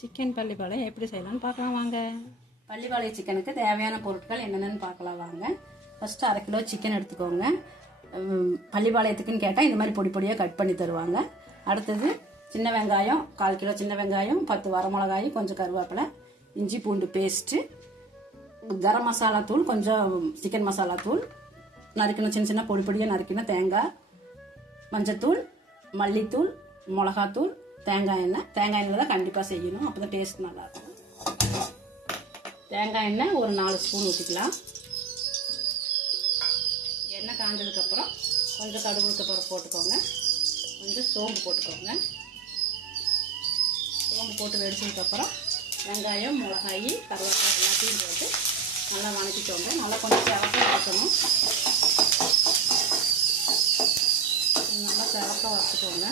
Chicken Pallipalayam எப்படி செய்யலாம்னு பார்க்கலாம் வாங்க. பள்ளிப்பாளைய சிக்கனுக்கு தேவையான பொருட்கள் என்னென்னு பார்க்கலாம் வாங்க. ஃபஸ்ட்டு 1/2 கிலோ சிக்கன் எடுத்துக்கோங்க. பள்ளிப்பாளையத்துக்குன்னு கேட்டால் இந்த மாதிரி பொடி பொடியாக கட் பண்ணி தருவாங்க. அடுத்தது சின்ன வெங்காயம் 1/4 கிலோ சின்ன வெங்காயம், 10 வரமிளகாய், கொஞ்சம் கருவேப்பிலை, இஞ்சி பூண்டு பேஸ்ட்டு, கரம் மசாலா தூள், கொஞ்சம் சிக்கன் மசாலா தூள், நறுக்கின சின்ன சின்ன பொடி பொடியாக நறுக்கின தேங்காய், மஞ்சத்தூள், மல்லித்தூள், மிளகாத்தூள், தேங்காய் எண்ணெய் தான் கண்டிப்பாக செய்யணும், அப்போ தான் டேஸ்ட் நல்லாயிருக்கும். தேங்காய் எண்ணெய் ஒரு 4 ஸ்பூன் ஊற்றிக்கலாம். எண்ணெய் காஞ்சதுக்கப்புறம் கொஞ்சம் கடுகு பருப்பு போட்டுக்கோங்க, கொஞ்சம் சோம்பு போட்டுக்கோங்க. சோம்பு போட்டு வெடிச்சதுக்கப்புறம் வெங்காயம், மிளகாய், கருவேப்பிலை எல்லாத்தையும் போட்டு நல்லா வணக்கிக்கோங்க. நல்லா கொஞ்சம் சிவப்பாக வறுக்கணும். நல்லா சிவப்பாக வறுத்துக்கோங்க.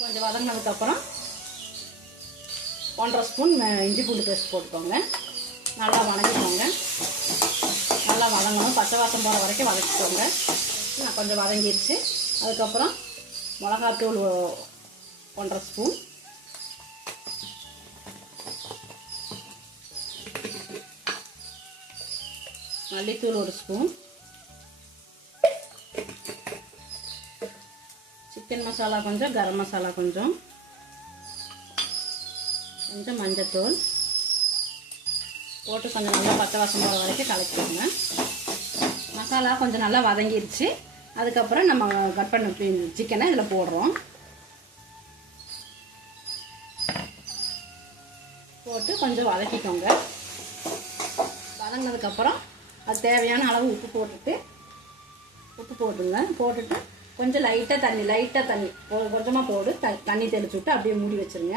கொஞ்சம் வதங்கினதுக்கப்புறம் 1/2 ஸ்பூன் இஞ்சி பூண்டு பேஸ்ட் போட்டுக்கோங்க. நல்லா வதக்கிக்கோங்க. நல்லா வதங்கணும், பச்சை வாசம் போகிற வரைக்கும் வதக்கிக்கோங்க. கொஞ்சம் வதங்கிடுச்சு. அதுக்கப்புறம் மிளகாத்தூள் 1/2 ஸ்பூன், மல்லித்தூள் 1 ஸ்பூன், சிக்கன் மசாலா கொஞ்சம், கரம் மசாலா கொஞ்சம், கொஞ்சம் மஞ்சத்தூள் போட்டு கொஞ்சம் நல்லா பச்சை வாசம் போகிற வரைக்கும் கலக்கிக்கோங்க. மசாலா கொஞ்சம் நல்லா வதங்கிடுச்சு. அதுக்கப்புறம் நம்ம கட் பண்ண சிக்கனை இதில் போடுறோம். போட்டு கொஞ்சம் வதக்கிக்கோங்க. வதங்கினதுக்கப்புறம் அது தேவையான அளவு உப்பு போட்டுருங்க. போட்டுட்டு கொஞ்சம் லைட்டாக தண்ணி கொஞ்சமாக போடு தண்ணி தெளிச்சு விட்டு அப்படியே மூடி வச்சுருங்க.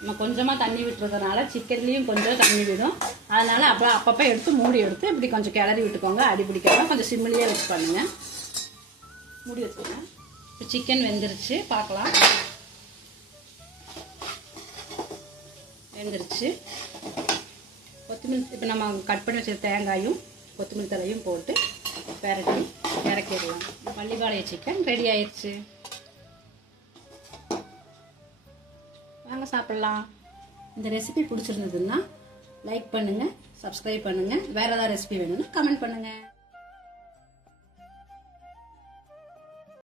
நம்ம கொஞ்சமாக தண்ணி விட்டுறதுனால சிக்கன்லேயும் கொஞ்சம் தண்ணி விடும். அதனால் அப்பப்போ மூடி எடுத்து இப்படி கொஞ்சம் கிளறி விட்டுக்கோங்க. அடி பிடிக்காம கொஞ்சம் சிம்மிலேயே வச்சு பண்ணுங்கள். மூடி வச்சுக்கோங்க. இப்போ சிக்கன் வெந்துருச்சு, பார்க்கலாம். வெந்துருச்சு. கொத்தமல்லி இப்போ நம்ம கட் பண்ணி வச்ச தேங்காயும் கொத்தமல்லி தலையும் போட்டு பெரட்டி இறக்கிடலாம். பள்ளிப்பாளைய சிக்கன் ரெடி ஆயிடுச்சு. வாங்க சாப்பிட்லாம். இந்த ரெசிபி பிடிச்சிருந்ததுன்னா லைக் பண்ணுங்கள், சப்ஸ்கிரைப் பண்ணுங்கள். வேறு ஏதாவது ரெசிபி வேணும்னா கமெண்ட் பண்ணுங்கள்.